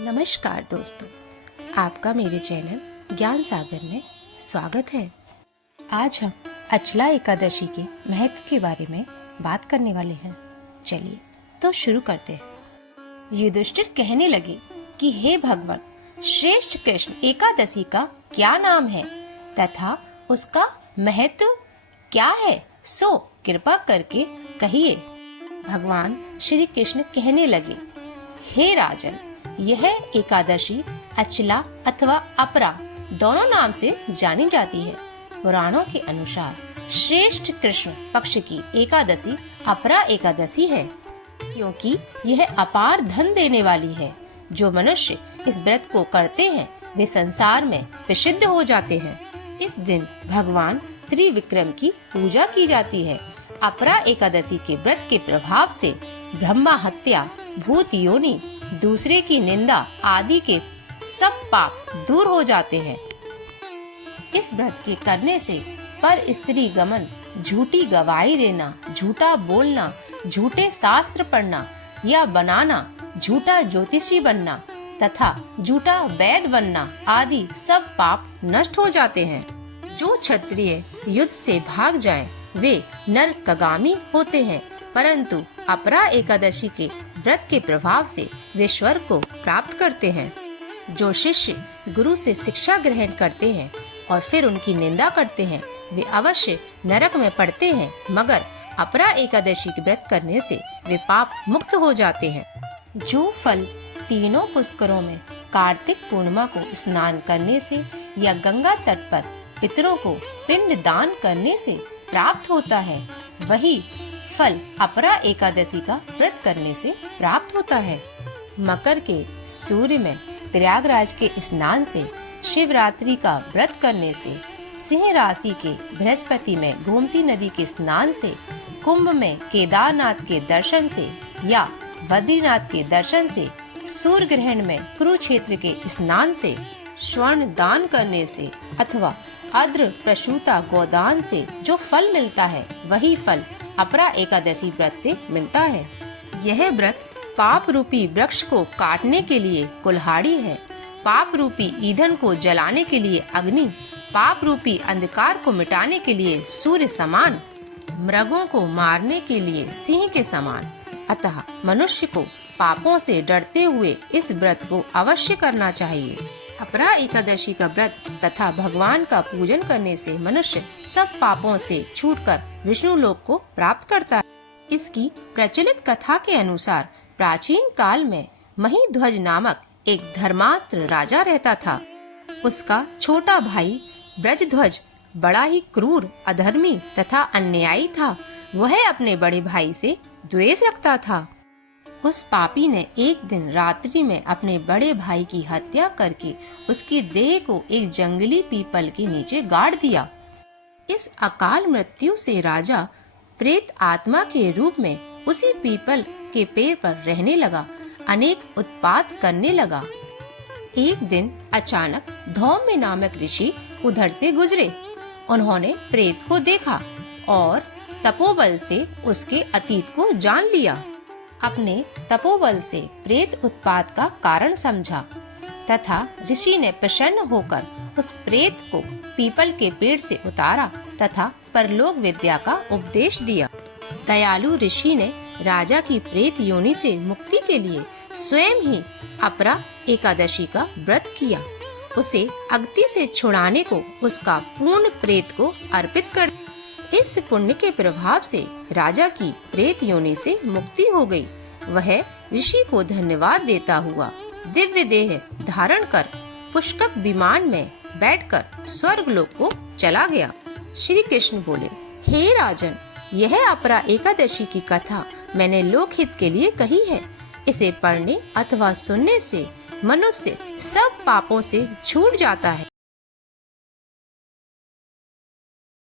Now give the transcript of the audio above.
नमस्कार दोस्तों, आपका मेरे चैनल ज्ञान सागर में स्वागत है। आज हम अचला एकादशी के महत्व के बारे में बात करने वाले हैं। चलिए तो शुरू करते हैं। युधिष्ठिर कहने लगे कि हे भगवान, श्रेष्ठ कृष्ण एकादशी का क्या नाम है तथा उसका महत्व क्या है, सो कृपा करके कहिए। भगवान श्री कृष्ण कहने लगे, हे राजन, यह एकादशी अचला अथवा अपरा दोनों नाम से जानी जाती है। पुराणों के अनुसार श्रेष्ठ कृष्ण पक्ष की एकादशी अपरा एकादशी है, क्योंकि यह अपार धन देने वाली है। जो मनुष्य इस व्रत को करते हैं वे संसार में प्रसिद्ध हो जाते हैं। इस दिन भगवान त्रिविक्रम की पूजा की जाती है। अपरा एकादशी के व्रत के प्रभाव से ब्रह्मा हत्या, भूत योनि, दूसरे की निंदा आदि के सब पाप दूर हो जाते हैं। इस व्रत के करने से पर स्त्री गमन, झूठी गवाही देना, झूठा बोलना, झूठे शास्त्र पढ़ना या बनाना, झूठा ज्योतिषी बनना तथा झूठा वैद्य बनना आदि सब पाप नष्ट हो जाते हैं। जो क्षत्रिय युद्ध से भाग जाएं, वे नरकगामी होते हैं, परंतु अपरा एकादशी के व्रत के प्रभाव से वे स्वर्ग को प्राप्त करते हैं। जो शिष्य गुरु से शिक्षा ग्रहण करते हैं और फिर उनकी निंदा करते हैं, वे अवश्य नरक में पड़ते हैं, मगर अपरा एकादशी के व्रत करने से वे पाप मुक्त हो जाते हैं। जो फल तीनों पुष्करों में कार्तिक पूर्णिमा को स्नान करने से या गंगा तट पर पितरों को पिंड दान करने से प्राप्त होता है, वही फल अपरा एकादशी का व्रत करने से प्राप्त होता है। मकर के सूर्य में प्रयागराज के स्नान से, शिवरात्रि का व्रत करने से, सिंह राशि के बृहस्पति में गोमती नदी के स्नान से, कुंभ में केदारनाथ के दर्शन से या बद्रीनाथ के दर्शन से, सूर्य ग्रहण में कुरुक्षेत्र के स्नान से, स्वर्ण दान करने से अथवा अद्र प्रसूता गोदान से जो फल मिलता है, वही फल अपरा एकादशी व्रत से मिलता है। यह व्रत पाप रूपी वृक्ष को काटने के लिए कुल्हाड़ी है, पाप रूपी ईंधन को जलाने के लिए अग्नि, पाप रूपी अंधकार को मिटाने के लिए सूर्य समान, मृगों को मारने के लिए सिंह के समान। अतः मनुष्य को पापों से डरते हुए इस व्रत को अवश्य करना चाहिए। अपरा एकादशी का व्रत तथा भगवान का पूजन करने से मनुष्य सब पापों से छूटकर विष्णु लोक को प्राप्त करता है। इसकी प्रचलित कथा के अनुसार प्राचीन काल में महिध्वज नामक एक धर्मात्र राजा रहता था। उसका छोटा भाई ब्रजध्वज बड़ा ही क्रूर, अधर्मी तथा अन्यायी था। वह अपने बड़े भाई से द्वेष रखता था। उस पापी ने एक दिन रात्रि में अपने बड़े भाई की हत्या करके उसकी देह को एक जंगली पीपल के नीचे गाड़ दिया। इस अकाल मृत्यु से राजा प्रेत आत्मा के रूप में उसी पीपल के पेड़ पर रहने लगा, अनेक उत्पात करने लगा। एक दिन अचानक धौम्य नामक ऋषि उधर से गुजरे। उन्होंने प्रेत को देखा और तपोबल से उसके अतीत को जान लिया। अपने तपोबल से प्रेत उत्पात का कारण समझा तथा ऋषि ने प्रसन्न होकर उस प्रेत को पीपल के पेड़ से उतारा तथा परलोक विद्या का उपदेश दिया। दयालु ऋषि ने राजा की प्रेत योनि से मुक्ति के लिए स्वयं ही अपरा एकादशी का व्रत किया। उसे अगति से छुड़ाने को उसका पूर्ण प्रेत को अर्पित कर। इस पुण्य के प्रभाव से राजा की प्रेत योनि से मुक्ति हो गई। वह ऋषि को धन्यवाद देता हुआ दिव्य देह धारण कर पुष्कक विमान में बैठकर स्वर्ग लोक को चला गया। श्री कृष्ण बोले, हे राजन, यह अपरा एकादशी की कथा मैंने लोकहित के लिए कही है। इसे पढ़ने अथवा सुनने से मनुष्य सब पापों से छूट जाता है।